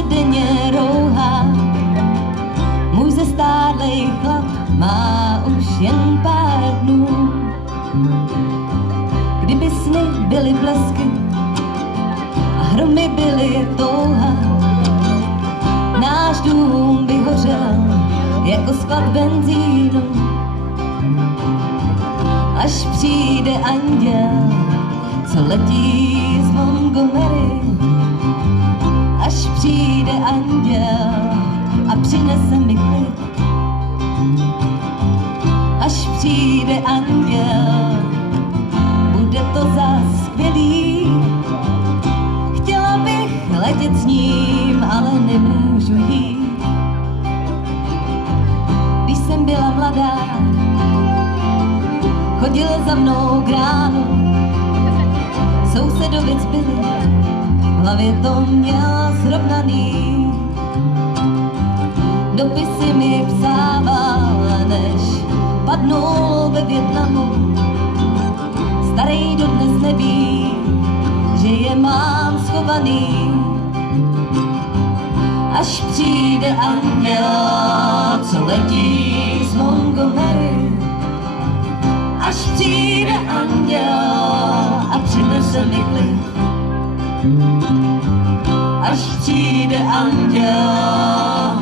se denně rouhá. Můj zestárlej chlap má už jen pár dnů. Kdyby sny byly blesky a hromy byly touha, náš dům by hořel jako sklad benzínu. Až přijde anděl, co letí z Montgomery, až přijde anděl a přinese mi klid, až přijde anděl, bude to zas skvělý. Chtěla bych letět s ním, ale nemůžu jít. Když jsem byla mladá, chodil za mnou k ránu, sousedovi zbyli, v hlavě to měl srovnaný. Dopisy mi psával, než padnul ve Vietnamu. Starej dodnes neví, že je mám schovaný. Až přijde anděl, co letí z Montgomery, až přijde anděl a přinese mi klid, až přijde anděl,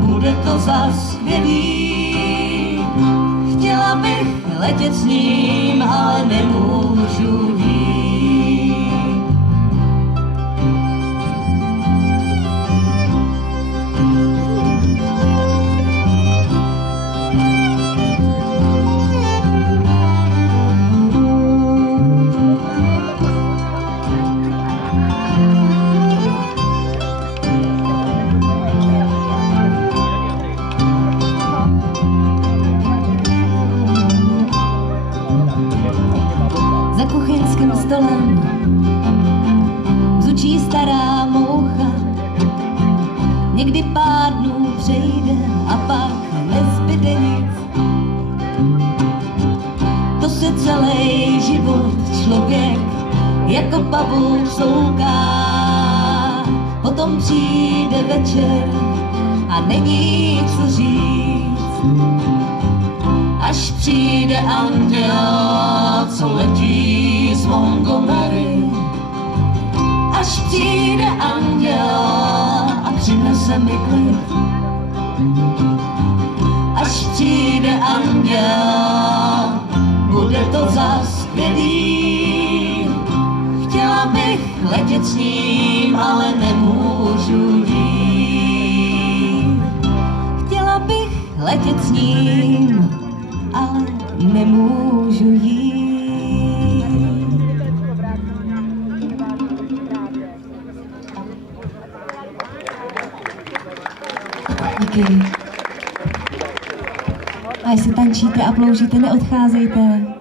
bude to zas skvělý. Chtěla bych letět s ním, ale nemůžu jít. Za kuchyňským stolem zučí stará moucha. Někdy pár dnů přejde a pak nezbyde nic. To se celý život člověk jako pavouk souká. Potom přijde večer a není co říct. Až přijde anděl, co letí z Montgomery, až přijde anděl a přinese mi klid, až přijde anděl, bude to zas skvělý. Chtěla bych letět s ním, ale nemůžu jít. Chtěla bych letět s ním, ale nemůžu jít. Díky. A jestli tančíte a ploužíte, neodcházejte.